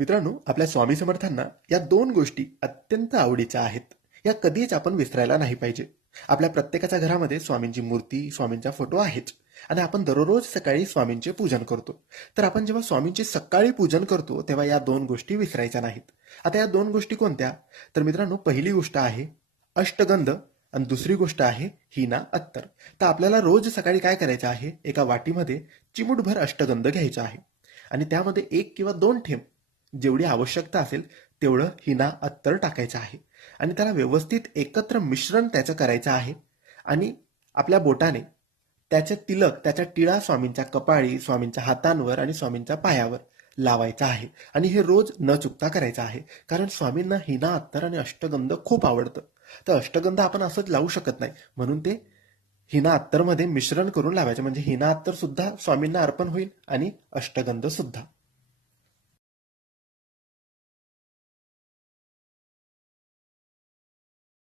मित्रांनो, आपल्या स्वामी समर्थांना या दोन गोष्टी अत्यंत आवडीच्या आहेत. या कधीच आपण विसरायला नाही पाहिजे. आपल्या प्रत्येकाच्या घरामध्ये स्वामींची मूर्ती, स्वामींचा फोटो आहेच आणि आपण दररोज सकाळी स्वामींचे पूजन करतो. तर आपण जेव्हा स्वामींचे सकाळी पूजन करतो तेव्हा या दोन गोष्टी विसरायच्या नाहीत. आता या दोन गोष्टी कोणत्या? तर मित्रांनो, पहिली गोष्ट आहे अष्टगंध आणि दुसरी गोष्ट आहे हिना अत्तर. तर आपल्याला रोज सकाळी काय करायचं आहे? एका वाटीमध्ये चिमूटभर अष्टगंध घ्यायचा आहे आणि त्यामध्ये 1 किंवा 2 थेंब जेवढी आवश्यकता असेल तेवढं हिना अत्तर टाकायचं आहे आणि त्याला व्यवस्थित एकत्र मिश्रण त्याचं करायचं आहे आणि आपल्या बोटाने त्याचे तिलक, त्याचा टिळा स्वामींच्या कपाळी, स्वामींच्या हातांवर आणि स्वामींच्या पायावर लावायचा आहे आणि हे रोज न चुकता करायचं आहे. कारण स्वामींना हिना अत्तर आणि अष्टगंध खूप आवडतं. तर अष्टगंध आपण असंच लावू शकत नाही, म्हणून ते हिना अत्तरमध्ये मिश्रण करून लावायचं, म्हणजे हिना अत्तर सुद्धा स्वामींना अर्पण होईल आणि अष्टगंध सुद्धा.